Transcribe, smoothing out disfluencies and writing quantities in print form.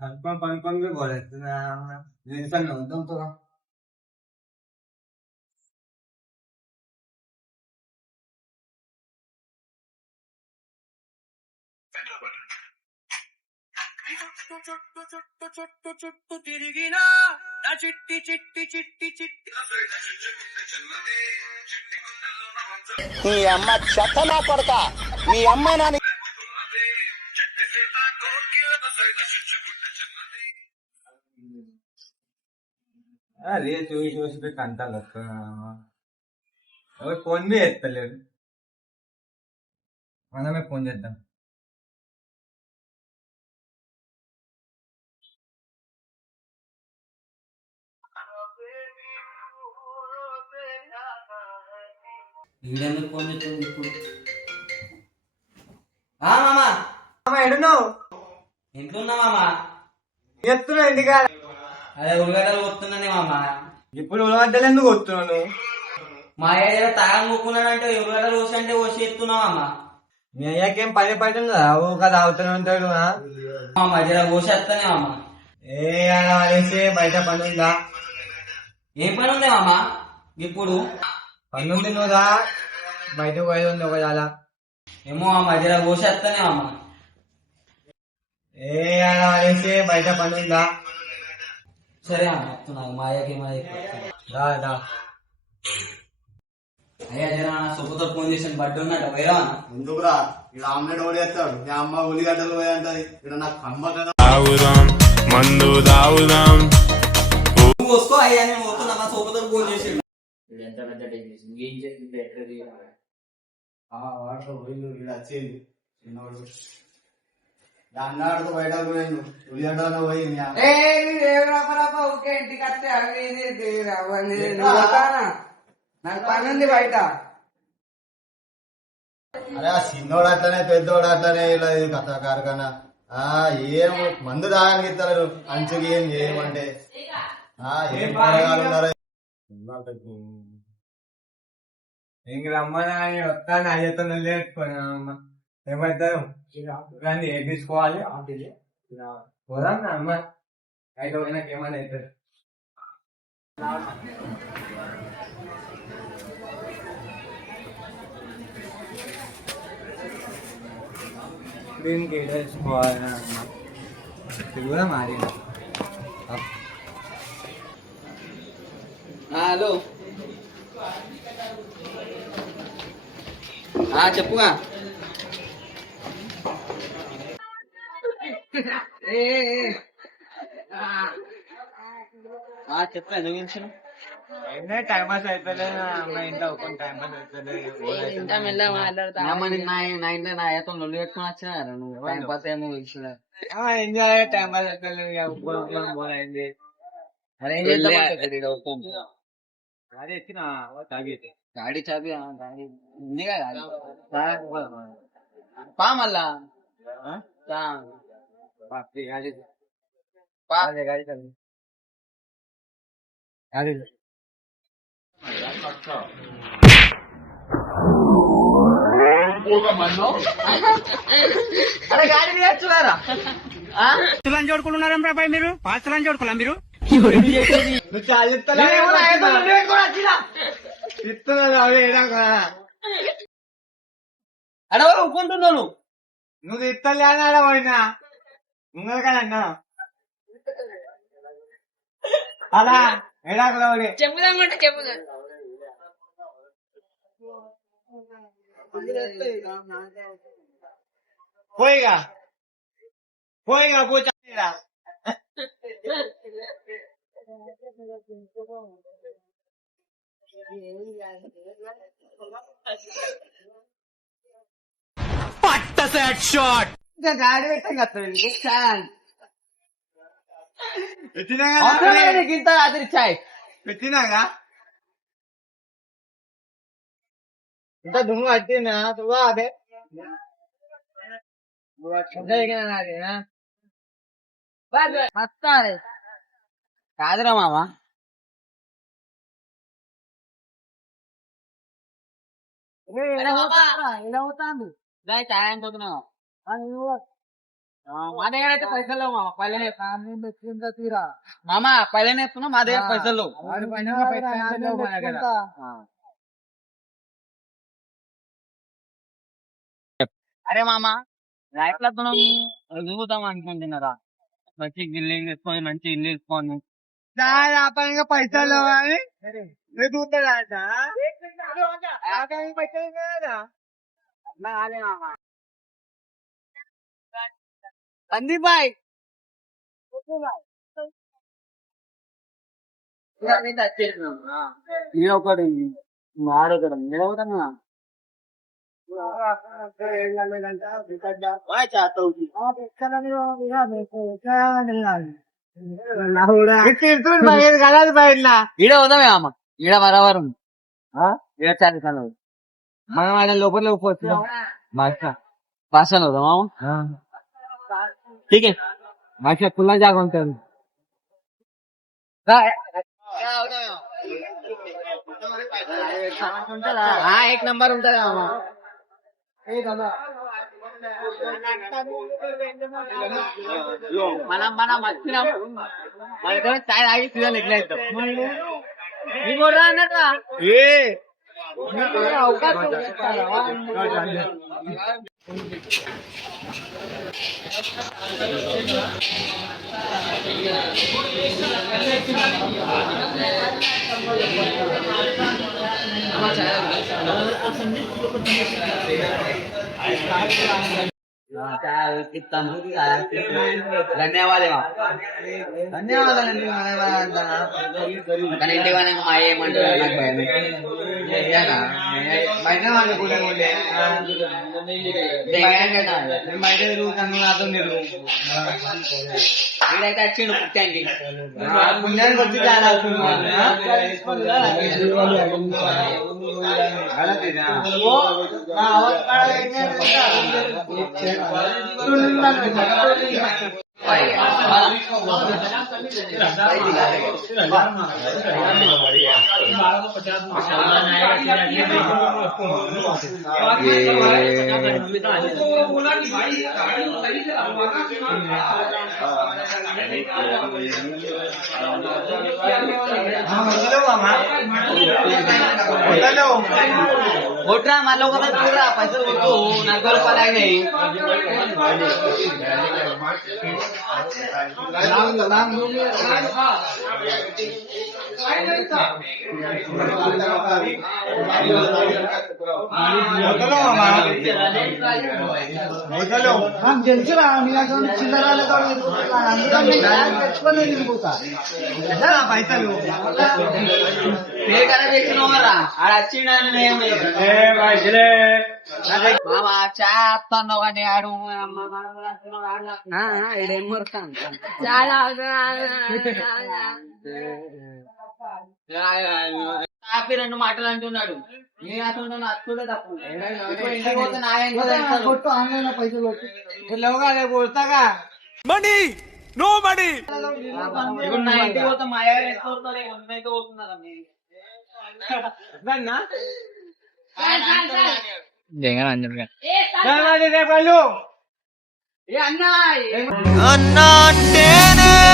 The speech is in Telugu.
पण बी बोलायचं ना दिवसांना होतो का మీ అమ్మ చెత్త నా కొడతా మీ అమ్మ నాని అరే చూసి చూసి కంటాలు వస్తున్నా ఫోన్ బి ఎత్తలేడు మనమే ఫోన్ చేద్దాం వీడెందుకు ఫోన్ చేస్తుంది ఇప్పుడు? మామా ఎడున్నావు ఇంట్లో ఉన్నా మామా. ఎత్తున్నా ఇంటికా అదే ఉల్లిగడ్డలు కొడుతున్నానే మామా. ఇప్పుడు ఉలవడ్డలు ఎందుకు వస్తున్నాను మా ఏరియా తాగం కొక్కున్నాడంటే ఉల్లిగడ్డలు కోసి అంటే కోసి ఎత్తున్నావు మామా. మీ అయ్యాకేం పని పడుతుందా ఊ కదా అవుతూనే ఉంటాడు మామా జర కోసి వస్తానే మామా. ఏ అలా అనేసి బయట పని ఉందా ఏం పని ఉంది మామా ఇప్పుడు? పని ఉంది నువ్వుదా బయటకు పోయేది ఉంది ఒక చాలా ఏమో మామా జర కోసి వస్తానే మామా. ఏ అలా అనేసి బయట పని ఉందా సరే మామా వస్తున్నాను మా అయ్యకి దా దా అయ్యా జర సొప్పుతో ఫోన్ చేసిన బడ్డ ఉన్నట్టు పోయిరా. ఎందుకురా ఇక్కడ ఆమ్లెట్ ఓడేస్తాడు మీ అమ్మ ఉల్లిగడ్డలు పోయి అంటది ఇక్కడ నాకు కమ్మగా తాగుదాం మందు తాగుదాం నువ్వు వసుకో అయ్యా నేను పోతున్నా మా సొప్పుతో ఫోన్ చేసి ఎంత పెద్ద ఏం చేసింది వాటర్ పోయిండు ఇక్కడ వచ్చేది చిన్నవాడు అన్నాడు బయట పోయిండు ఉల్లిగడ్డలు పోయి మీ అమ్మ నాకు పని ఉంది బయట. అరే ఆ చిన్నోడు అట్లనే పెద్దోడు అట్లనే ఇలా ఇది కథ కార్ఖానా ఏం మందు తాగడానికి ఇస్తారు అంచుకి ఏం చేయమంటే ఏం పోరగాళ్ళు ఉన్నారు ఇంక రమ్మని వస్తాను అయ్యతో లేకపోయినా ఏమంటారు కానీ వేపించుకోవాలి పోదాం నా అమ్మ అయితే పోయినాక ఏమైనా అవుతుంది దీనికి వేసుకోవాలి అమ్మ ఇది కూడా మారి హలో చెప్పుగా. చెప్పా ఎందుకు ఇచ్చిన టైం పాస్ అవుతుంది అమ్మ ఇంట్లో ఒక్కని టైం పాస్ అవుతుంది నా ఇంట్లో నా అయ్యతో లొల్లి పెట్టుకుని వచ్చినా నువ్వు టైం పాస్ ఏమో ఇచ్చిన ఎంజాయ్ టైం పాస్ అవుతుంది పోయింది అరే ఏం చేద్దాం అదే ఎత్తిన తాగేది గాడి చాబి గాడి ఉంది కదా పా మళ్ళా గాడి చాబి అదే అరే గాడి నేర్చున్నారా పాస్తులను చూడుకున్నారా బాబాయ్ మీరు? పాస్తులను చూడుకోలే మీరు? నువ్వు చాలా చెప్తున్నా అడవ ఒప్పుకుంటున్నాను నువ్వు ఇస్తలే అని ఆడపోయినా ముంగలు కదన్నా అలా ఎడాకులో చెప్పుదామంటే చెప్పుదాం. పోయిగా పోయిగా పూచా పట్ట సెట్ షాట్. గాడి పెట్టాను పెట్టినాగా ఇంత రాత్రి చాయ్ పెట్టినాగా ఇంత దుమ్ము పట్టిందా నువ్వా అదే కాదురా మామ చాయ్ అనుకుంటున్నావు మా దగ్గర అయితే పైసలు లేవు మామ పల్లెనే మామ పల్లెనే వేస్తున్నాం మా దగ్గర పైసలు లేవు. అరే మామ ఎట్లా దిగుతాం అనుకుంటున్నారా మంచి గిల్లు తీసుకొని మంచి ఇల్లు తీసుకొని పైసలు సందీప్ బాయ్ ఒకటి ఆడొకడు నిలవుతాను ఈడ అవుతామే అమ్మ ఈడ వరవరం ఈడ చాలు కలవు మనం ఆడ లోపల పోతున్నాం పాసలు అవుతాం మామ ठीक है माशा खुला जागा ఉంటుంది एक नंबर ఉంటది మనం వచ్చినాం మనతో చాయ్ తాగి సీజన్ ఎట్లయితాం అన్నట్రా ధన్యవాదాలండి కానీ ఇంటికి పోయినాక మా ఏమంటారు నాకు భయం బయట తిరుగుతాను నాతో వీడైతే వచ్చిండు పుట్టానికి పుణ్యానికి వచ్చి చాలా కొట్రా మళ్ళీ ఒక చూడరా పైసలు కొట్టు 40 రూపాయలు అయినాయి తెలుసురా చిల్లరాలతో పైసలు ఆడ వచ్చిండని మామ చేస్తాను కానీ ఆడు ఇడేం మురుస్తాను కాపీ 2 మాటలు అంటున్నాడు నేను అసలు అచ్చుడే తప్పు ఇంటికి పోతే నా కొట్టు ఆన్లైన్ పైసలు లేవుగా రేపు కొడతాగా మనీ నో మనీ ఇప్పుడు నా ఇంటికి పోతే మా అయ్య ఎత్తుతారు అయితే పోతున్నారా రేపు అన్నా